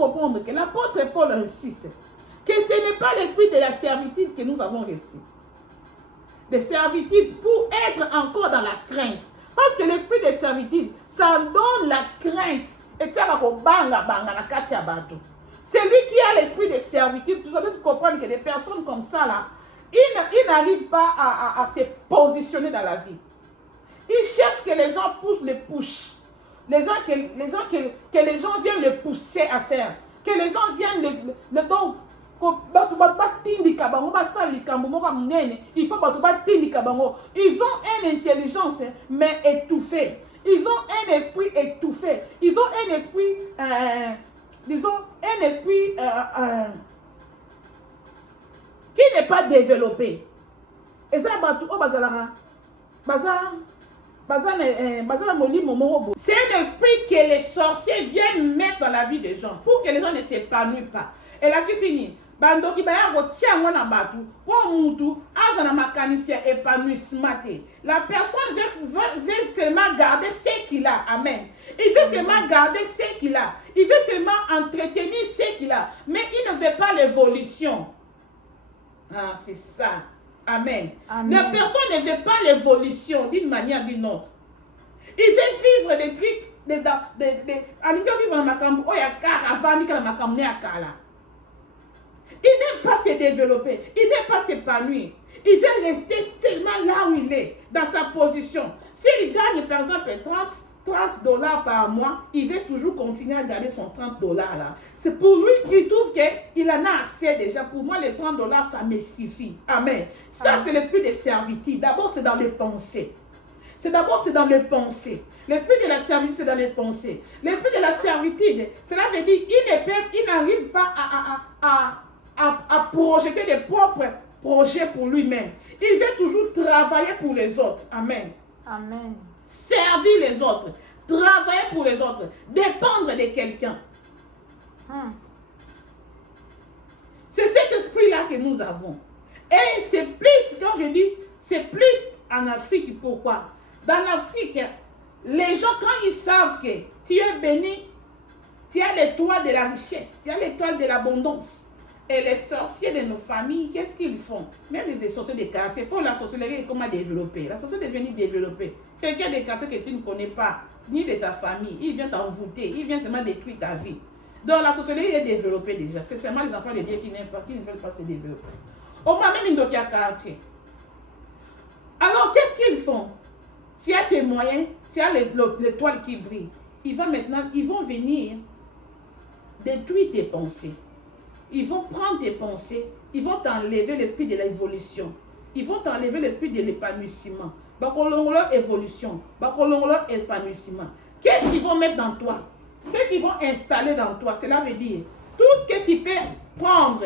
comprendre que l'apôtre Paul insiste que ce n'est pas l'esprit de la servitude que nous avons reçu. De servitude pour être encore dans la crainte. Parce que l'esprit de servitude, ça donne la crainte. Et ça va banga banga la katia bateau. C'est lui qui a l'esprit de servitude. Vous allez comprendre que des personnes comme ça, là, ils n'arrivent pas à se positionner dans la vie. Ils cherchent que les gens les pushent. Que les gens viennent le pousser à faire. Que les gens viennent le donc. Il faut ils ont une intelligence mais étouffée. Ils ont un esprit étouffé. Ils ont un esprit disons un esprit qui n'est pas développé. Et ça c'est un esprit que les sorciers viennent mettre dans la vie des gens pour que les gens ne s'épanouissent pas. Et là, qu'est-ce que bandoki baya gotia ngona batu pour mutu azana makanisien épanouissement. La personne veut seulement garder ce qu'il a. Amen. Il veut seulement garder ce qu'il a. Il veut seulement entretenir ce qu'il a. Mais il ne veut pas l'évolution. Ah, c'est ça. Amen. Amen. La personne ne veut pas l'évolution d'une manière ou d'une autre. Il veut vivre des trucs vivre dans makambo oya caravane kala makamne akala. Il n'aime pas se développer. Il n'aime pas s'épanouir. Il veut rester seulement là où il est, dans sa position. S'il gagne par exemple 30 dollars par mois, il veut toujours continuer à garder son 30 dollars là. C'est pour lui qu'il trouve qu'il en a assez déjà. Pour moi, les 30 dollars, ça me suffit. Amen. Ça, c'est l'esprit de servitude. D'abord, c'est dans les pensées. D'abord, c'est dans les pensées. L'esprit de la servitude, c'est dans les pensées. L'esprit de la servitude, cela veut dire qu'il n'arrive pas à projeter des propres projets pour lui-même. Il veut toujours travailler pour les autres. Amen. Amen. Servir les autres. Travailler pour les autres. Dépendre de quelqu'un. C'est cet esprit-là que nous avons. Et c'est plus, quand je dis, c'est plus en Afrique. Pourquoi? Dans l'Afrique, les gens, quand ils savent que tu es béni, tu as l'étoile de la richesse, tu as l'étoile de l'abondance. Et les sorciers de nos familles, qu'est-ce qu'ils font? Même les sorciers des quartiers, pour la sorcellerie, comment développer? La sorcellerie est venue développer. Quelqu'un des quartiers que tu ne connais pas, ni de ta famille, il vient t'envoûter, il vient te détruire ta vie. Donc la sorcellerie est développée déjà. C'est seulement les enfants de Dieu qui ne veulent pas se développer. Au moins même une quartier. Alors qu'est-ce qu'ils font? Tu as tes moyens, tu as l'étoile qui brille. Ils vont venir détruire tes pensées. Ils vont prendre tes pensées, ils vont t'enlever l'esprit de l'évolution. Ils vont t'enlever l'esprit de l'épanouissement. Leur évolution, leur épanouissement. Qu'est-ce qu'ils vont mettre dans toi? Ce qu'ils vont installer dans toi, cela veut dire tout ce que tu peux prendre.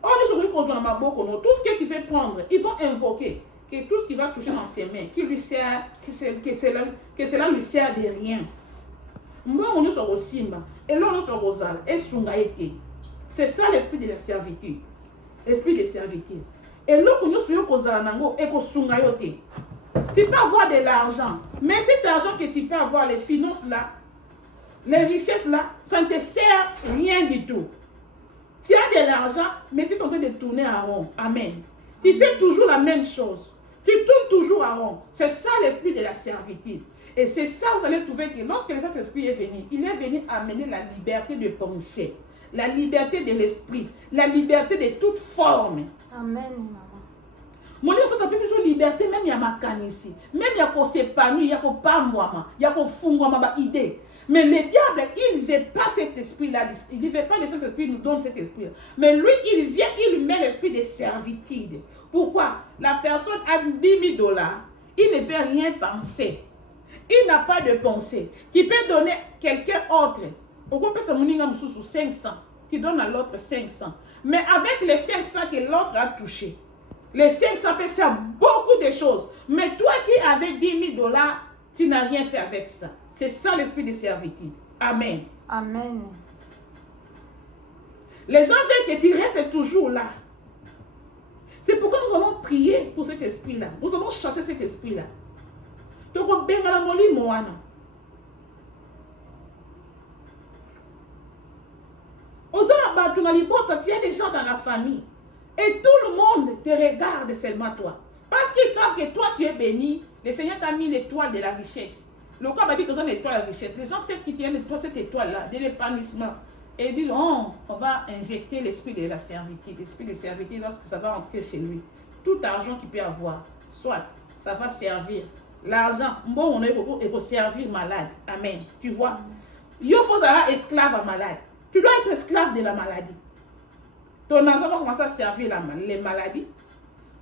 Tout ce que tu peux prendre, ils vont invoquer que tout ce qui va toucher dans ses mains, qui lui sert, que cela lui sert de rien. Moi, on est au Simba, et là, on est au Rosal, et Sungaïté. C'est ça l'esprit de la servitude. L'esprit de servitude. Et là, on est au Rosal, et au Sungaïté. Tu peux avoir de l'argent, mais cet argent que tu peux avoir, les finances là, les richesses là, ça ne te sert rien du tout. Tu as de l'argent, mais tu es en train de tourner en rond. Amen. Tu fais toujours la même chose. Tu tournes toujours en rond. C'est ça l'esprit de la servitude. Et c'est ça, vous allez trouver que lorsque le Saint-Esprit est venu, il est venu amener la liberté de penser, la liberté de l'esprit, la liberté de toute forme. Amen, maman. Mon Dieu, il faut appeler cette liberté, même il y a ma canne ici. Même il y a pour s'épanouir, il y a pour pas moi, il y a pour fondre ma idée. Mais le diable, il ne veut pas cet esprit-là. Il ne veut pas que cet esprit nous donne cet esprit. Mais lui, il vient, il met l'esprit de servitude. Pourquoi? La personne a 10 000 dollars, il ne peut rien penser. Il n'a pas de pensée. Tu peux donner quelqu'un autre. Pourquoi peut-ce que 500? Tu donnes à l'autre 500. Mais avec les 500 que l'autre a touché, les 500 peuvent faire beaucoup de choses. Mais toi qui avais 10 000 dollars, tu n'as rien fait avec ça. C'est ça l'esprit de servitude. Amen. Amen. Les gens veulent que tu restes toujours là. C'est pourquoi nous allons prier pour cet esprit-là. Nous allons chasser cet esprit-là. tu as des gens dans la famille. Et tout le monde te regarde seulement toi. Parce qu'ils savent que toi, tu es béni. Le Seigneur t'a mis l'étoile de la richesse. Le corps m'a dit que c'est l'étoile de la richesse. Les gens savent qu'ils tiennent cette étoile-là, de l'épanouissement. Et ils disent, oh, on va injecter l'esprit de la servitude. L'esprit de servitude, lorsque ça va entrer chez lui. Tout argent qu'il peut avoir, soit, ça va servir. L'argent, bon, on est pour servir malade. Amen. Tu vois? Il faut être esclave à malade. Tu dois être esclave de la maladie. Ton argent va commencer à servir les maladies.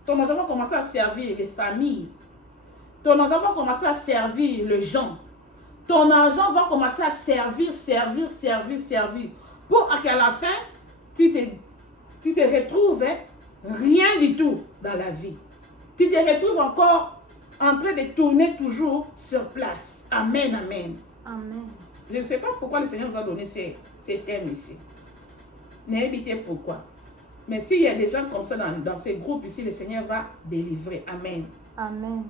Ton argent va commencer à servir les familles. Ton argent va commencer à servir les gens. Ton argent va commencer à servir. Pour qu'à la fin, tu te retrouves rien du tout dans la vie. Tu te retrouves encore en train de tourner toujours sur place. Amen, amen. Amen. Je ne sais pas pourquoi le Seigneur nous a donné ces thèmes ici. N'hésitez pourquoi. Mais s'il y a des gens comme ça dans ces groupes ici, le Seigneur va délivrer. Amen. Amen.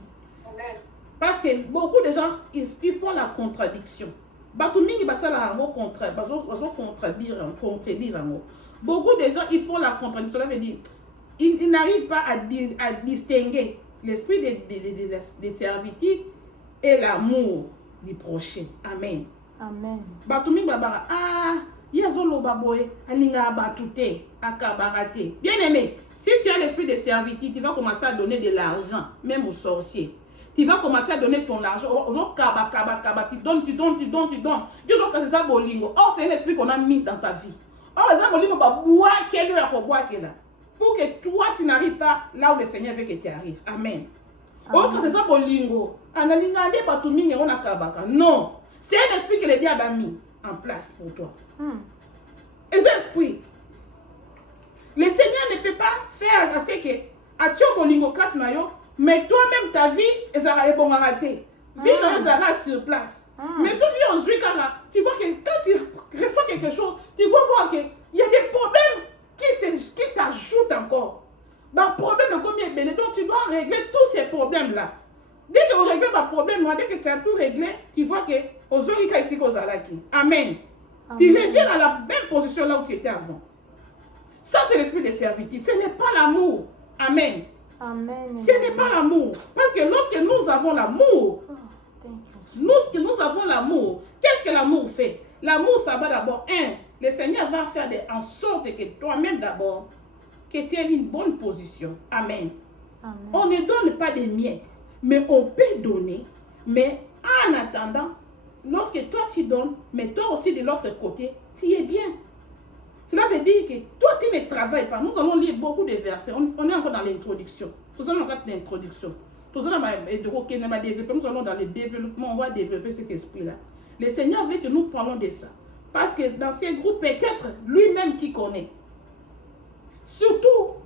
Parce que beaucoup de gens, ils font la contradiction. Beaucoup de gens, ils font la contradiction. Ça veut dire, ils n'arrivent pas à distinguer l'esprit de servitude et l'amour du prochain. Amen. Amen. Bien aimé, si tu as l'esprit de servitude, tu vas commencer à donner de l'argent, même aux sorciers. Tu vas commencer à donner ton argent. Tu donnes. Tu dis que c'est ça, bolingo. Or, c'est un esprit qu'on a mis dans ta vie. Or, c'est ça, bolingo, pour que toi, tu n'arrives pas là où le Seigneur veut que tu arrives. Amen. Or, c'est ça, bolingo. Non. C'est un esprit que le diable a mis en place pour toi. Et cet esprit, le Seigneur ne peut pas faire assez que Atio bolingo katnayo, mais toi-même ta vie est bon raté. Vie sera sur place. Mais ceux qui ont joué, tu vois que quand tu reçois quelque chose, tu vas voir qu'il y a des problèmes qui s'ajoutent encore. Problème comme il est belé, donc tu dois régler tous ces problèmes-là. Dès que vous réglez le problème, dès que tu as tout réglé, tu vois que Ozorika ici Kozalaki. Amen. Tu reviens à la même position là où tu étais avant. Ça, c'est l'esprit de servitude. Ce n'est pas l'amour. Amen. Amen. Ce n'est pas l'amour. Parce que lorsque nous avons l'amour, qu'est-ce que l'amour fait? L'amour, ça va d'abord, le Seigneur va faire en sorte que toi-même d'abord, que tu aies une bonne position. Amen. Amen. On ne donne pas des miettes, mais on peut donner. Mais en attendant, lorsque toi tu donnes, mais toi aussi de l'autre côté, tu es bien. Cela veut dire que toi tu ne travailles pas. Nous allons lire beaucoup de versets. On est encore dans l'introduction. Nous allons dans l'introduction. Nous allons dans le développement. On va développer cet esprit-là. Le Seigneur veut que nous parlons de ça. Parce que dans ces groupes, peut-être lui-même qui connaît. Surtout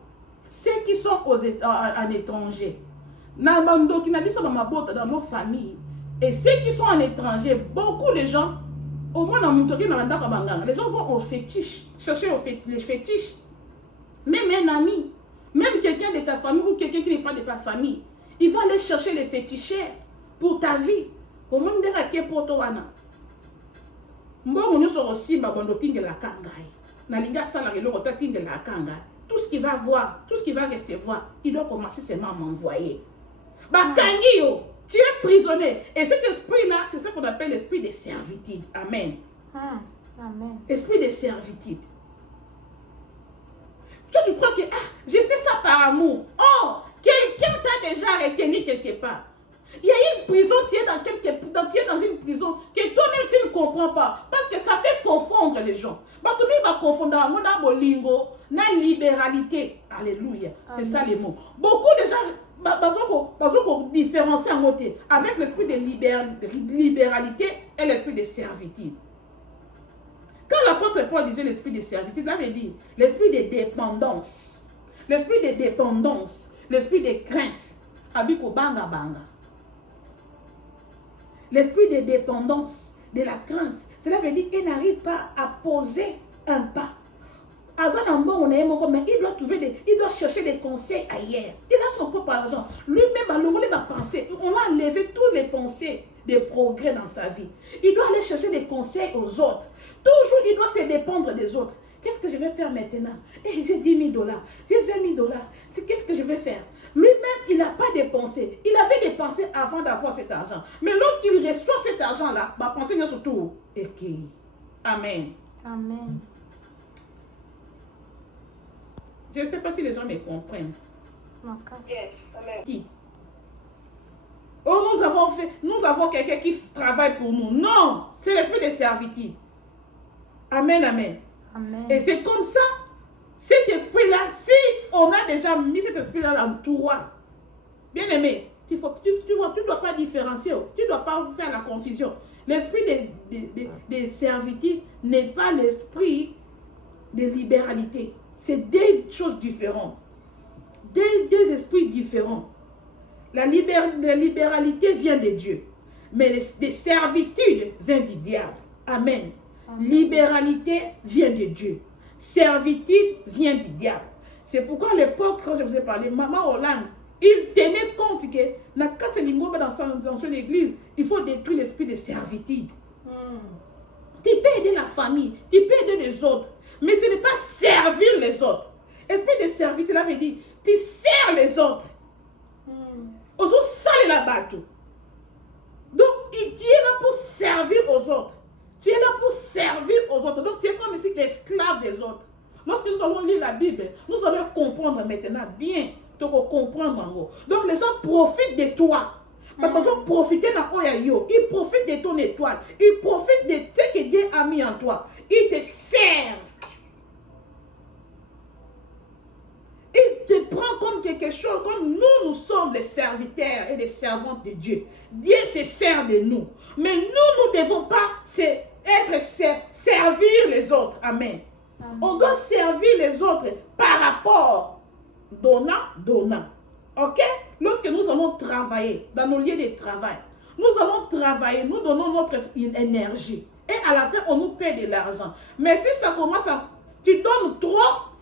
ceux qui sont en étranger. Dans nos familles. Et ceux qui sont en étranger, beaucoup de gens, au moins dans les gens vont au fétiche, chercher les fétiches. Même un ami, même quelqu'un de ta famille ou quelqu'un qui n'est pas de ta famille, il va aller chercher les féticheurs pour ta vie. Au moins de la kepotoana. Tout ce qu'il va voir, tout ce qu'il va recevoir, il doit commencer seulement à m'envoyer. Tu es prisonnier. Et cet esprit-là, c'est ce qu'on appelle l'esprit de servitude. Amen. Amen. Esprit de servitude. Toi, tu crois que j'ai fait ça par amour. Oh, quelqu'un t'a déjà retenu quelque part. Il y a une prison, tu es dans une prison que toi-même tu ne comprends pas. Parce que ça fait confondre les gens. Tout le monde va confondre mon bolingo, na libéralité. Alléluia. C'est ça les mots. Beaucoup de gens différencier en côté avec l'esprit de libéralité et l'esprit de servitude. Quand l'apôtre Paul disait l'esprit de servitude, ça veut dire l'esprit de dépendance. L'esprit de dépendance, l'esprit de crainte. Abiko banga banga. L'esprit de dépendance, de la crainte. Cela veut dire qu'il n'arrive pas à poser un pas. Mais il doit chercher des conseils ailleurs. Il a son propre argent. Lui-même, va penser. On a enlevé tous les pensées de progrès dans sa vie. Il doit aller chercher des conseils aux autres. Toujours, il doit se dépendre des autres. qu'est-ce que je vais faire maintenant? Et j'ai 10 000 $, j'ai 20 000 $. Qu'est-ce que je vais faire? Lui-même, il n'a pas dépensé. Il avait dépensé avant d'avoir cet argent. Mais lorsqu'il reçoit cet argent-là, ma pensée vient surtout. Amen. Amen. Je ne sais pas si les gens me comprennent. Yes. Amen. Oh, nous avons quelqu'un qui travaille pour nous. Non, c'est l'esprit de servitude. Amen, amen. Amen. Et c'est comme ça, cet esprit-là, si on a déjà mis cet esprit-là dans toi, bien aimé, tu ne dois pas différencier, tu ne dois pas faire la confusion. L'esprit de servitude n'est pas l'esprit de libéralité. C'est des choses différentes. Des esprits différents. La libéralité vient de Dieu. Mais les servitudes viennent du diable. Amen. Amen. Libéralité vient de Dieu. Servitude vient du diable. C'est pourquoi à l'époque, quand je vous ai parlé, Maman Hollande, il tenait compte que dans son église, il faut détruire l'esprit de servitude. Tu peux aider la famille, tu peux aider les autres, mais ce n'est pas servir les autres. Esprit de servitude, là veut dire, tu sers les autres. Aux autres, sale la bateau. Donc, tu es là pour servir aux autres. Tu es là pour servir aux autres. Donc, tu es comme ici l'esclave des autres. Lorsque nous allons lire la Bible, nous allons comprendre maintenant bien. Donc, comprendre en gros. Donc, les gens profitent de toi. Parce qu'ils profitent ils profitent de ton étoile. Ils profitent de ce que Dieu a mis en toi. Ils te servent. Il te prend comme quelque chose, comme nous sommes des serviteurs et des servantes de Dieu. Dieu se sert de nous. Mais nous ne devons pas servir les autres. Amen. On doit servir les autres par rapport donnant. Ok? Lorsque nous allons travailler dans nos lieux de travail, nous allons travailler, nous donnons notre énergie. Et à la fin, on nous paie de l'argent. Mais si ça commence à... Tu donnes trop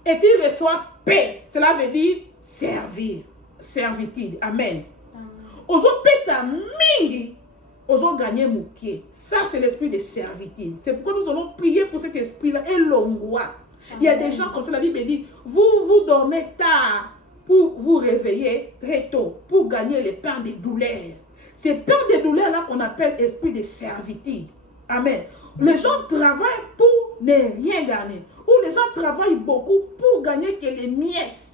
et tu reçois paix. Cela veut dire servir. Servitude. Amen. Ozo paie sa mingi. Ozo gagner moukier. Ça, c'est l'esprit de servitude. C'est pourquoi nous allons prier pour cet esprit-là et l'ongoie. Il y a des gens comme ça, la Bible dit, vous dormez tard pour vous réveiller très tôt, pour gagner le pain de douleur. C'est pain de douleur là qu'on appelle esprit de servitude. Amen. Les gens travaillent pour ne rien gagner. Ou les gens travaillent beaucoup pour gagner que les miettes.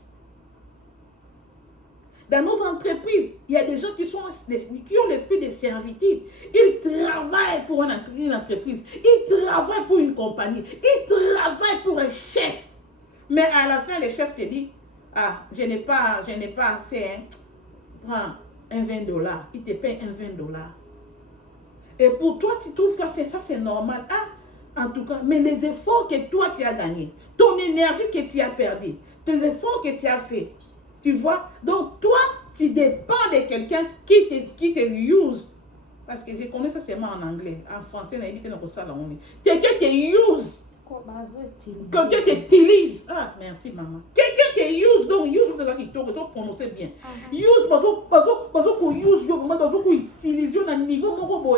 Dans nos entreprises, il y a des gens qui ont l'esprit de servitude. Ils travaillent pour une entreprise. Ils travaillent pour une compagnie. Ils travaillent pour un chef. Mais à la fin, le chef te dit, ah, je n'ai pas assez. Hein. Prends un 20 $. Il te paye un 20 $. Et pour toi, tu trouves que ça, c'est normal. Ah, en tout cas, mais les efforts que toi, tu as gagnés, ton énergie que tu as perdue, tes efforts que tu as fait, tu vois, donc toi, tu dépends de quelqu'un qui te use. Parce que je connais ça seulement en anglais. En français, on a évité notre salle. Quelqu'un te use. Quelqu'un t'utilise. Ah, merci maman. Quelqu'un te use. Donc, use, c'est ça qui te prononcer bien. Use, parce qu'on use, parce qu'on utilise à un niveau mon.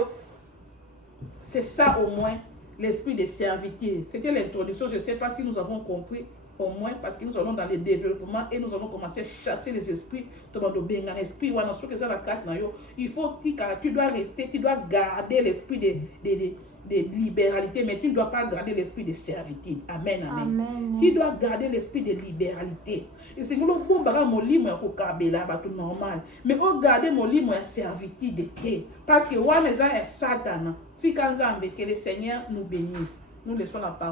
C'est ça au moins, l'esprit de servitude. C'était l'introduction. Je ne sais pas si nous avons compris. Au moins parce que nous allons dans le développement et nous allons commencer à chasser les esprits. Il faut que tu dois rester, tu dois garder l'esprit de libéralité, mais tu ne dois pas garder l'esprit de servitude. Amen, amen. Amen. Tu dois garder l'esprit de libéralité. Et c'est que bon baga mon lit moi tout normal. Mais on garder mon lit moi servitude parce que one est Satan. Si quand que le Seigneur nous bénisse, nous laissons la parole.